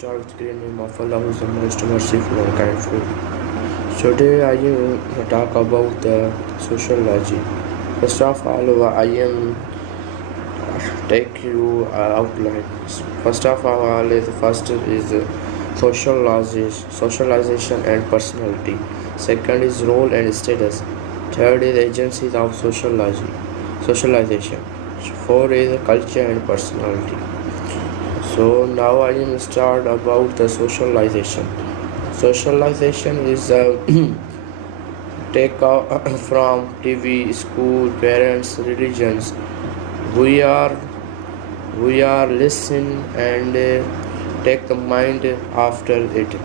Start with great name of Allah who is the most merciful and kindful. Today I am talk about the sociology. First of all, I am take you outline. First of all, first is socialization and personality. Second is role and status. Third is agencies of socialization. Four is culture and personality. So now I am start about the socialization. Socialization is take out from TV, school, parents, religions. We are we are listen and take the mind after it.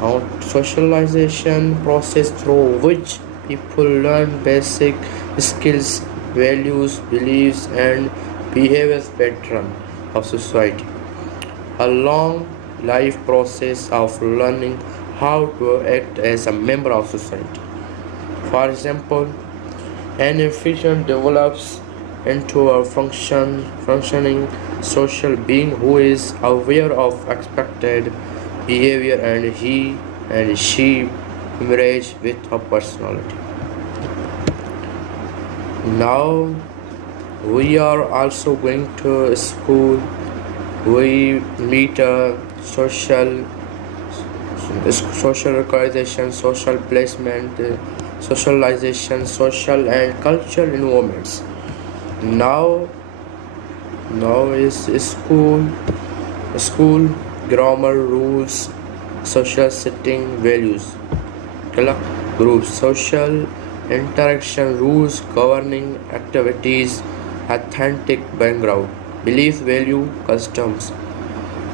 Our socialization process through which people learn basic skills, values, beliefs, and behaviors pattern of society. A long life process of learning how to act as a member of society. For example, an infant develops into a functioning social being who is aware of expected behavior and he and she emerge with a personality. Now we are also going to school. We meet a social recognition, social placement, socialization, social and cultural environments. Now, now is school grammar rules, social setting values, groups, social interaction rules governing activities, authentic background, belief, value, customs.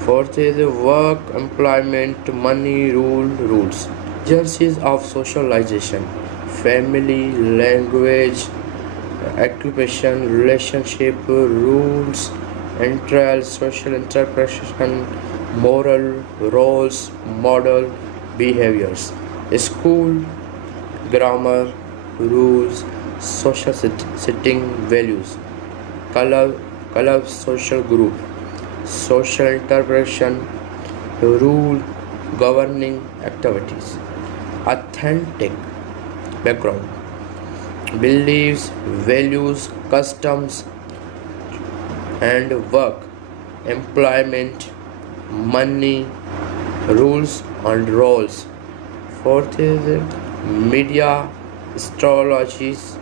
Fourth is work, employment, money, rules. Agencies of socialization, family, language, occupation, relationship, rules, trials, social interpretation, moral, roles, model, behaviors. School, grammar, rules, social setting, values. Color, social group, social interpretation, rule, governing activities. Authentic background, beliefs, values, customs, and work, employment, money, rules and roles. Fourth is media, astrologies,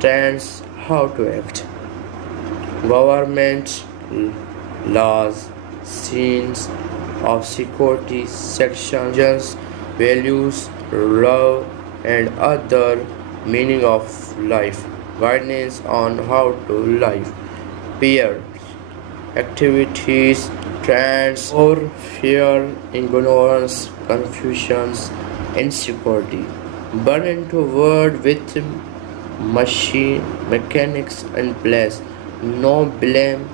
trends, how to act, government, laws, scenes of security, sections, values, love, and other meaning of life, guidance on how to live, peer activities, trends, or fear, ignorance, confusions, insecurity. Burn into word with machine mechanics in place. No blame,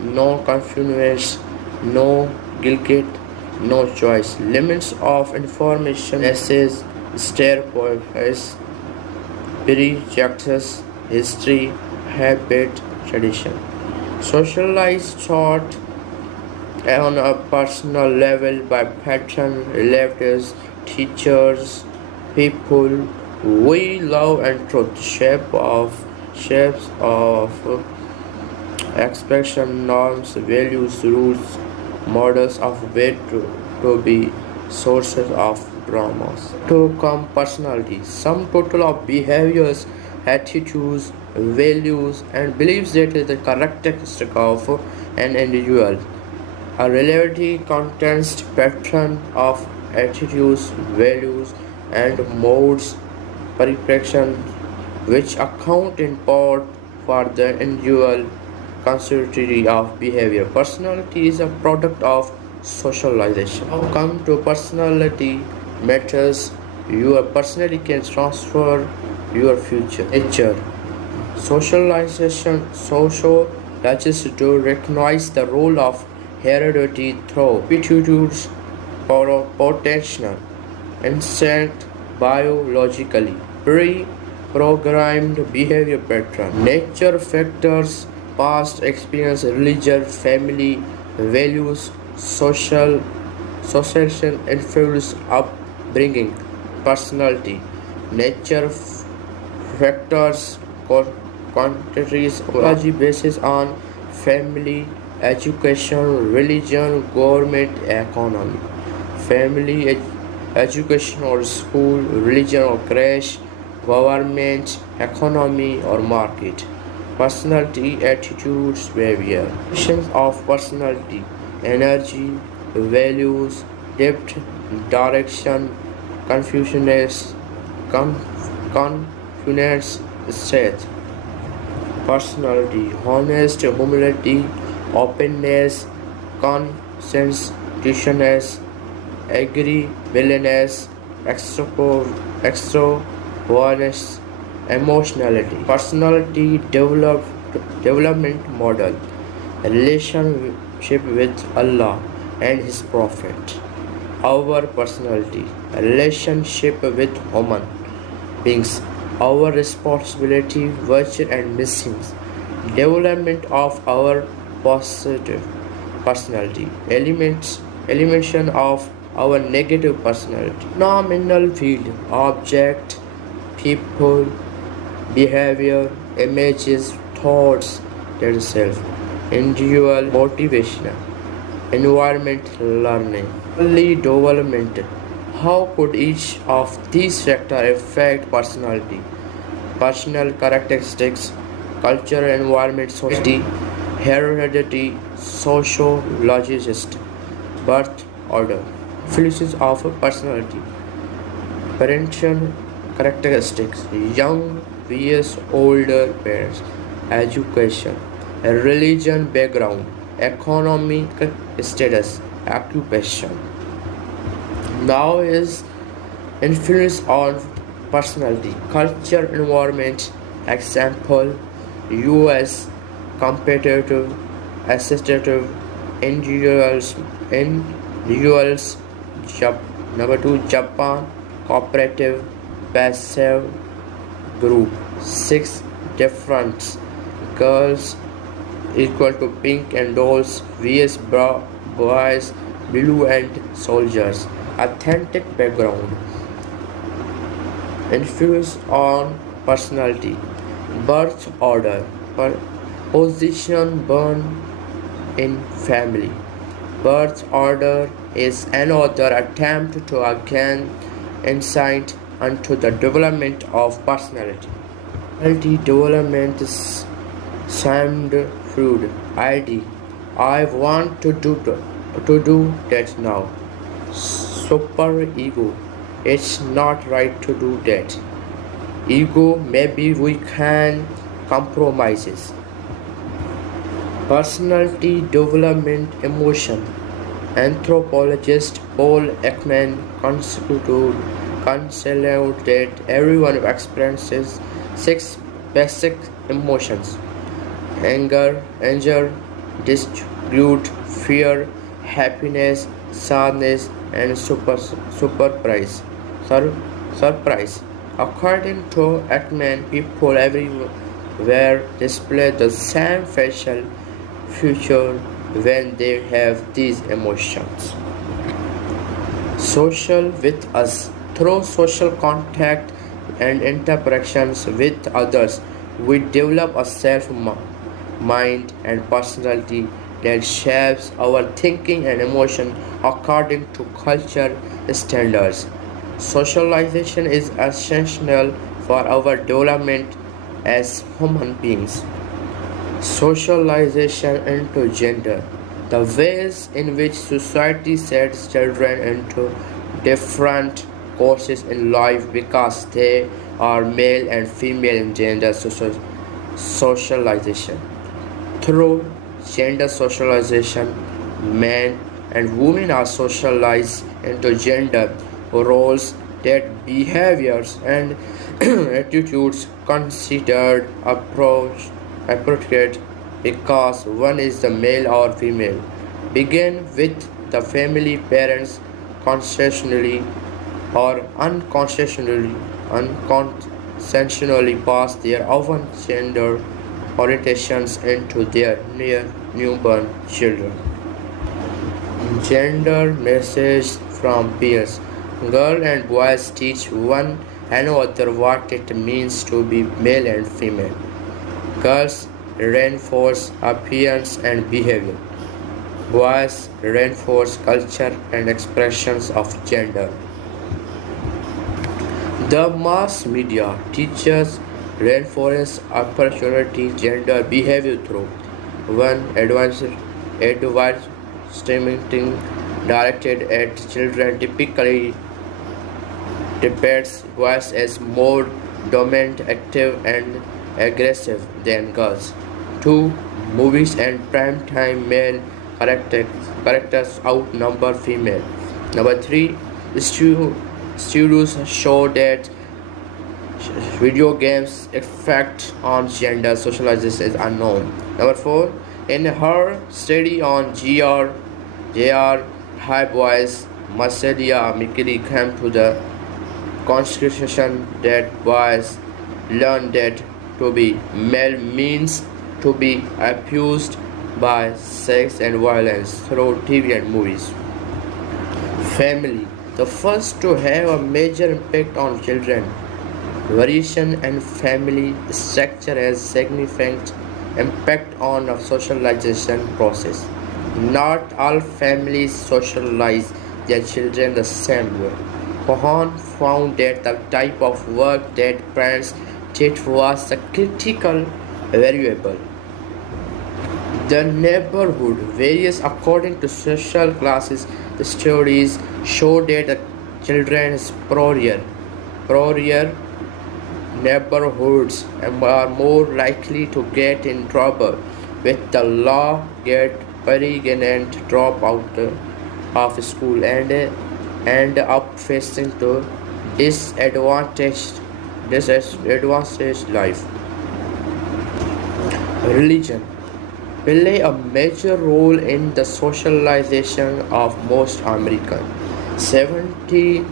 no confusion, no guilt, no choice. Limits of information, message, stereotypes, prejudices, history, habit, tradition. Socialized thought on a personal level by pattern, relatives, teachers, people we love and truth, shapes of expression, norms, values, rules, models of way to be sources of dramas. To come personality, sum total of behaviors, attitudes, values, and beliefs that is the characteristic of an individual. A relativity contains pattern of attitudes, values, and modes, perfection, which account in part for the individual constitutivity of behavior. Personality is a product of socialization. Now come to personality matters. Your personality can transfer your future. Nature. Sociologists to recognize the role of heredity through aptitudes, potential, instinct, biologically pre-programmed behavior pattern. Nature factors, past experience, religion, family, values, social Social influence upbringing, personality, nature factors, quantities, sociology basis on family, education, religion, government, economy. Family, education or school, religion or crash, government, economy or market. Personality, attitudes, behavior. Questions of personality, energy, values, depth, direction, confusioness, confidence, strength. Personality, honest, humility, openness, conscientiousness, agreeableness, extrovertness, emotionality. Personality development model, relationship with Allah and His Prophet. Our personality, relationship with human beings, our responsibility, virtue and missings, development of our positive personality, elimination of our negative personality, nominal field, object, people, behavior, images, thoughts, themselves, individual, motivational, environment, learning, early development. How could each of these factors affect personality? Personal characteristics, culture, environment, society, heredity, sociologist, birth order, influences of personality, parental characteristics, young vs older parents, education, religion background, economic status, occupation. Now is influence on personality, culture, environment. Example: U.S. competitive, assistive, individuals. Number two, Japan cooperative, passive group. 6 difference. Girls equal to pink and dolls vs boys blue and soldiers. Authentic background, influence on personality, birth order, position born in family. Birth order is another attempt to gain insight into the development of personality. Personality development is stemmed fruit ID. I want to do that now. Super ego. It's not right to do that. Ego, maybe we can compromises. Personality development emotion. Anthropologist Paul Ekman considered that everyone experiences 6 basic emotions: anger, dispute, fear, happiness, sadness, and surprise. According to Ekman, people everywhere display the same facial feature when they have these emotions. Social with us. Through social contact and interactions with others, we develop a mind and personality that shapes our thinking and emotion according to culture standards. Socialization is essential for our development as human beings. Socialization into gender. The ways in which society sets children into different courses in life because they are male and female in gender socialization. Through gender socialization, men and women are socialized into gender roles that behaviors and attitudes considered appropriate because one is the male or female. Begin with the family parents consciously or unconsciously pass their own gender orientations into their newborn children. Gender message from peers. Girls and boys teach one another what it means to be male and female. Girls reinforce appearance and behavior. Boys reinforce culture and expressions of gender. The mass media teaches reinforce opportunity gender behavior through one advertising directed at children typically depicts boys as more dominant, active, and aggressive than girls. 2. Movies and primetime male characters outnumber female. Number 3. Studios show that video games' effect on gender socialization is unknown. Number 4. In her study on JR High Boys, Masalia Mikiri came to the conclusion that boys learn that to be male means to be abused by sex and violence through TV and movies. Family, the first to have a major impact on children. Variation and family structure has significant impact on the socialization process. Not all families socialize their children the same way. Cohen found that the type of work that parents did was a critical variable. The neighborhood varies according to social classes. The studies show that the children's poorer neighborhoods are more likely to get in trouble with the law, get pregnant, drop out of school, and end up facing to disadvantaged life. Religion play a major role in the socialization of most Americans. 70%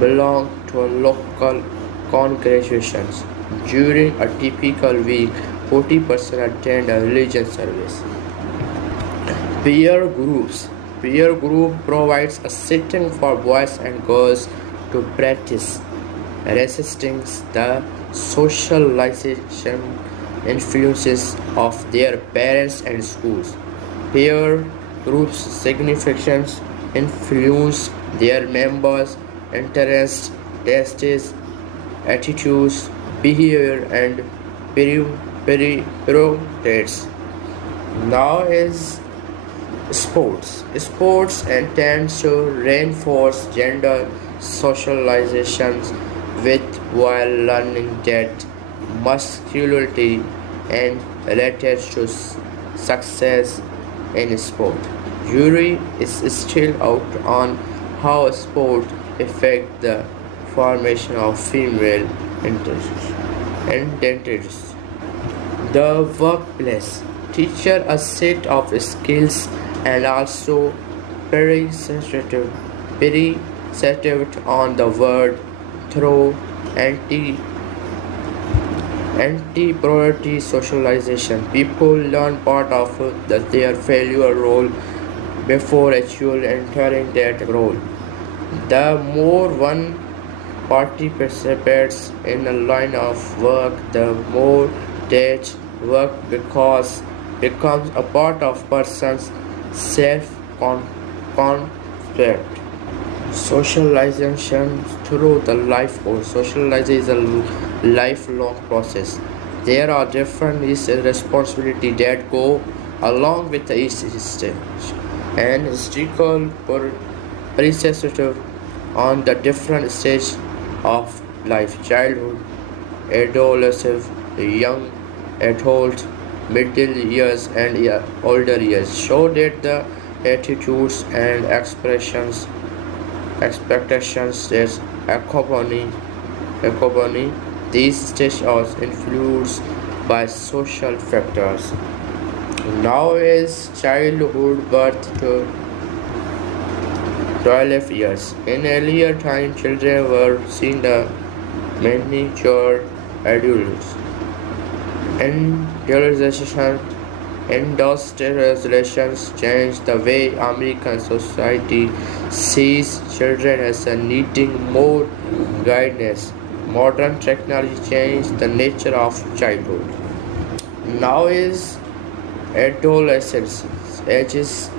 belong to local congregations. During a typical week, 40% attend a religious service. Peer groups. Peer group provides a setting for boys and girls to practice resisting the socialization influences of their parents and schools. Peer groups significantly influence their members' interests, tastes, attitudes, behavior, and priorities. Now is sports. Sports intends to reinforce gender socializations with while learning that masculinity and related to success in sport. Jury is still out on how sport affect the formation of female identities. The workplace teacher a set of skills and also perceptive on the word through anti priority socialization. People learn part of their failure role before actually entering that role. The more one party participates in a line of work, the more that work becomes a part of person's self-concept. Socialization through the life course. Socialization is a lifelong process. There are different responsibilities that go along with each stage, and historical perspective on the different stages of life: childhood, adolescence, young adult, middle years, and older years show that the attitudes and expectations that accompany these stages are influenced by social factors. Now is childhood birth to 12 years. In earlier time, children were seen the miniature adults. Industrialization Industrializations changed the way American society sees children as needing more guidance. Modern technology changed the nature of childhood. Now is adolescence, ages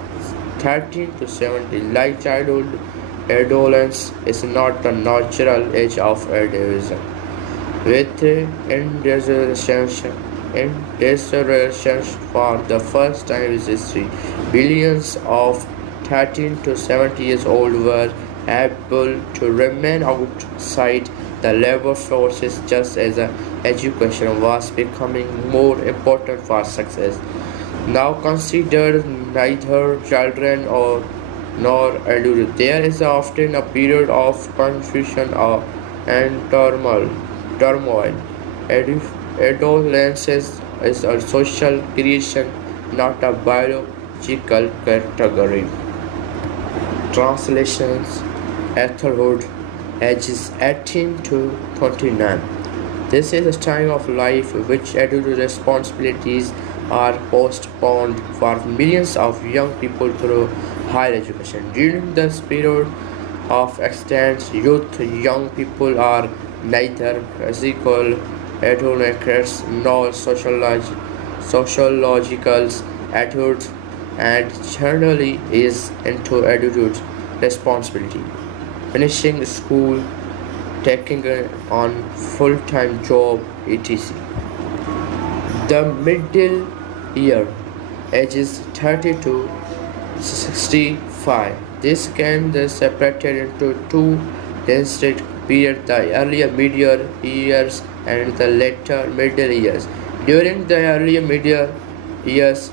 13 to 17. Like childhood, adolescence is not the natural age of adolescence. With industrialization for the first time in history, billions of 13 to 70 years old were able to remain outside the labor forces just as education was becoming more important for success. Now considered neither children or nor adults. There is often a period of confusion and turmoil. Adolescence is a social creation, not a biological category. Translations Adulthood ages 18 to 29. This is a time of life in which adult responsibilities are postponed for millions of young people through higher education. During this period of extent youth, young people are neither physical adolescents nor sociological adults and generally is into adulthood responsibility. Finishing school, taking on full-time job, etc. The middle year, ages 30 to 65. This can be separated into two distinct periods, the earlier mid-year years and the later middle years. During the earlier mid-year years,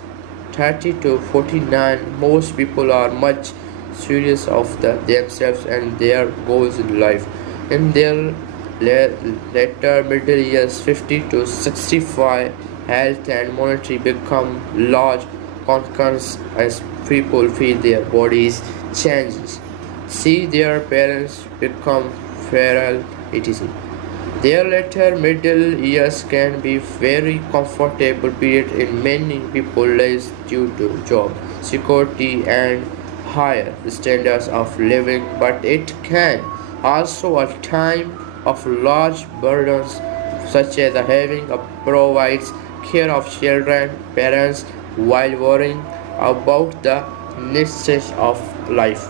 30 to 49, most people are much serious of themselves and their goals in life. In their later middle years, 50 to 65, health and monetary become large concerns as people feel their bodies changes, see their parents become feral, etc. Their later middle years can be very comfortable period in many people's lives due to job security and higher standards of living, but it can also a time of large burdens such as having to provide care of children, parents while worrying about the next stage of life.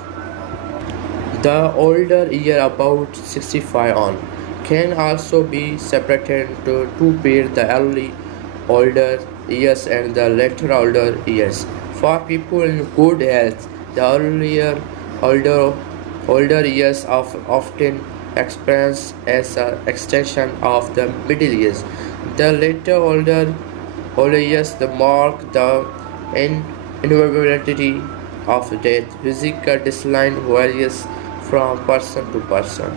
The older year about 65 on can also be separated into two periods, the early older years and the later older years. For people in good health, the older older years of often experienced as an extension of the middle years. The later older years the mark the inevitability of death. Physical decline varies from person to person.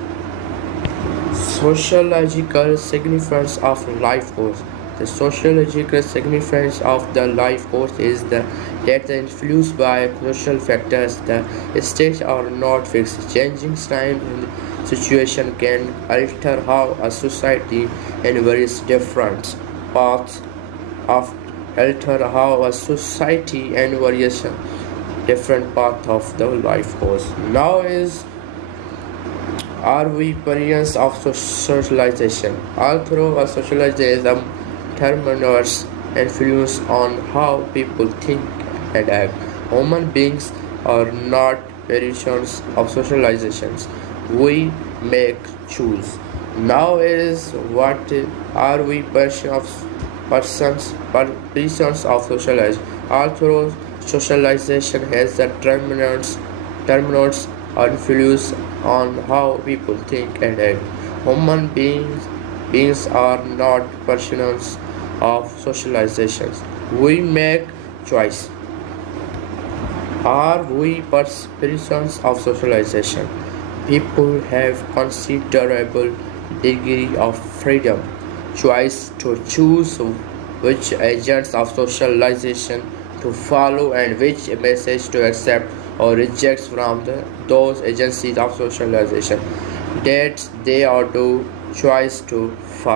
Sociological significance of life course. The sociological significance of the life course is that influenced by social factors. The states are not fixed. Changing time and situation can alter how a society and various different paths of alter how a society and various different path of the life course. Now is are we parents of socialization? Although a socialization terminus influence on how people think and act, human beings are not variations of socializations. We make choose. Now is what are we persons of socialization? Although socialization has the terminus influence on how people think and act. Human beings are not persons of socializations. We make choice. Are we persons of socialization? People have considerable degree of freedom, choice to choose which agents of socialization to follow and which message to accept or reject from those agencies of socialization that they are to choice to follow.